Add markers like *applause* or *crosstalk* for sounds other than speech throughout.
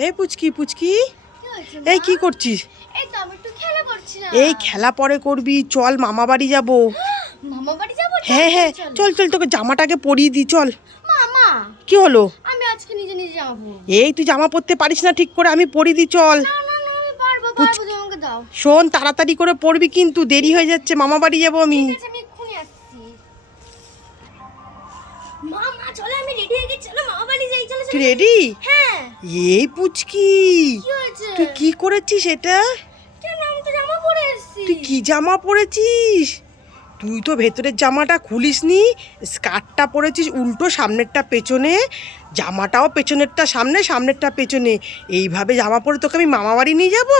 এই পুচকি পুচকি। এই? কি করছিস? এই খেলা পরে করবি চল মামা বাড়ি যাব। *gasps* হ্যাঁ হ্যাঁ চল। চল তোকে জামাটাকে পরিয়ে দি চল। কি হলো? আমি আজকে নিজে নিজে যাব। এই তুই জামা পরতে পারিস না ঠিক করে আমি পরিয়ে দি চল। শোন তাড়াতাড়ি করে পড়বি কিন্তু দেরি হয়ে যাচ্ছে মামা বাড়ি যাব আমি। তুই রেডি হ্যাঁ। এই পুচকি তুই কি করেছিস এটা? তুই কি জামা পরেছিস? তুই তো ভেতরের জামাটা খুলিসনি স্কার্টটা পরেছিস উল্টো সামনেরটা পেছনে জামাটাও পেছনেরটা সামনে সামনেরটা পেছনে। এইভাবে জামা পরে তোকে আমি মামা বাড়ি নিয়ে যাব?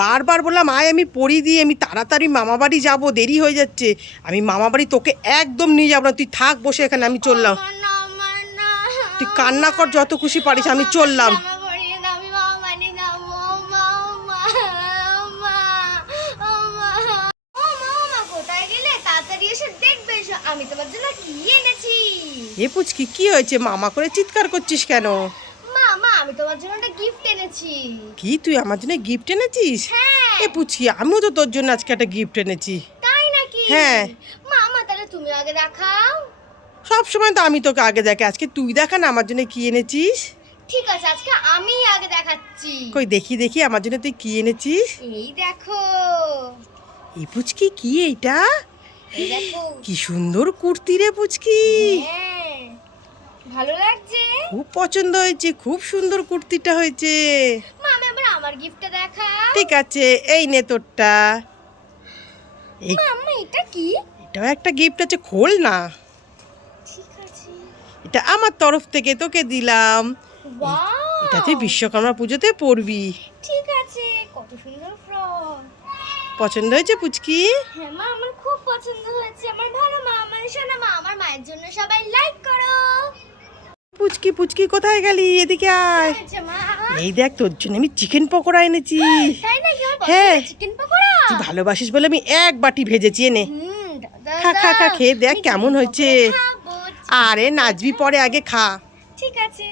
বারবার বললাম আয় আমি পরিয়ে দিই আমি তাড়াতাড়ি মামা বাড়ি যাব দেরি হয়ে যাচ্ছে। আমি মামা বাড়ি তোকে একদম নিয়ে যাব না। তুই থাক বসে এখানে আমি চললাম। তুই কান্না কর যত খুশি পারিস আমি চললাম। আমি মামা তোমার জন্য কি এনেছি? এ পুচকি কি হয়েছে? মামা করে চিৎকার করছিস কেন? মা মা আমি তোমার জন্য একটা গিফট এনেছি। কি তুই আমার জন্য গিফট এনেছিস? হ্যাঁ। এ পুচকি আমিও তো তোর জন্য আজকে একটা গিফট এনেছি। তাই নাকি? হ্যাঁ। মা মা তাহলে তুমি আগে দেখাও। সব সময় তো আমি তোকে আগে দেখে আজকে তুই দেখা না আমার জন্য কি এনেছিস? ঠিক আছে আজকে আমি আগে দেখাচ্ছি। কই দেখি দেখি আমার জন্য তুই কি এনেছিস? এই দেখো। এই পুচকি কি এইটা? এই দেখো। কি সুন্দর কুর্তি রে পুচকি। হ্যাঁ ভালো লাগছে? খুব পছন্দ হয়েছে খুব সুন্দর কুর্তিটা হয়েছে। মা আমি আবার আমার গিফটটা দেখা। ঠিক আছে এই নে তোরটা। এই মাম্মা এটা কি? এটাও একটা গিফট আছে খোল না। এটা আমার তরফ থেকে তোকে দিলাম। এটা তুই বিশ্বকর্মা পুজোতে পড়বি। ঠিক আছে কত সুন্দর ফ্রক। পছন্দ হয়েছে পুচকি? হ্যাঁ মা আমার খুব পছন্দ হয়েছে। আমার ভালো মা আমার শোনা মা আমার মায়ের জন্য সবাই লাইক করো। পুচকি পুচকি কোথায় গেলি? এদিকে আয়। এই দেখ তোর জন্য আমি চিকেন পকোড়া এনেছি। হ্যাঁ। চিকেন পকোড়া? তুই ভালোবাসিস বলে আমি এক বাটি ভেজেছি এনে। খা, খা, খা, খেয়ে দেখ কেমন হয়েছে। আরে নাচবি পরে আগে খা। ঠিক আছে।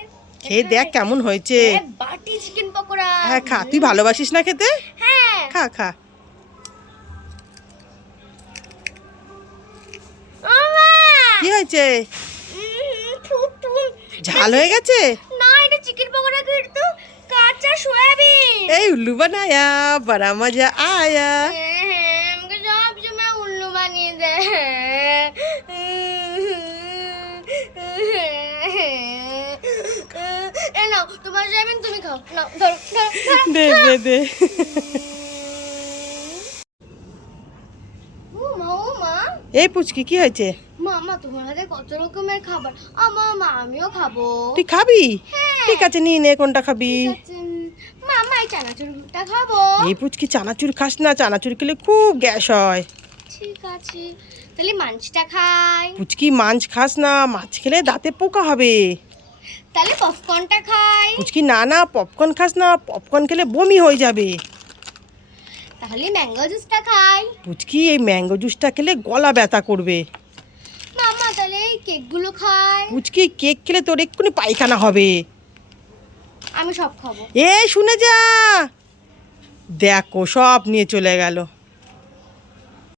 খেয়ে দেখ কেমন হয়েছে। বাটি চিকেন পকোড়া। হ্যাঁ খা। তুই ভালোবাসিস না খেতে? হ্যাঁ। খা খা। কি হয়েছে। ঝাল হয়ে গেছে? না এটা চিকেন পকোড়া কিন্তু কাঁচা সয়াবিন। এই উল্লু বানায়া বড়া মজা আয়া। হ্যাঁ, হ্যাঁ, আমাকে সব সময় উল্লু বানিয়ে দেয় এ নাও তোমার সয়াবিন তুমি খাও নাও ধরো ধরো, ধরো। দে দে দে। এই পুচকি কি হয়েছে? মামা তোমার হাতে কত রকমের খাবার? আমার মা আমিও খাব। তুই খাবি? হ্যাঁ। ঠিক আছে নিয়ে নে কোনটা খাবি? মামা এই চানাচুরটা খাব। এই পুচকি চানাচুর খাস না চানাচুর খেলে খুব গ্যাস হয়। ঠিক আছে। তাহলে মাঞ্চটা খাই। পুচকি মাছ খাস না মাছ খেলে দাঁতে পোকা হবে। তাহলে পপকর্নটা খাই। পুচকি না না পপকর্ন খাস না পপকর্ন খেলে বমি হয়ে যাবে। তাহলে ম্যাঙ্গো জুসটা খাই। পুচকি এই ম্যাঙ্গো জুসটা খেলে গলা ব্যথা করবে। মামা তাহলে এই কেকগুলো খাই। পুচকি কেক খেলে তোর এক্ষুনি পায়খানা হবে। আমি সব খাব। এ শুনে যা। দেখো সব নিয়ে চলে গেল।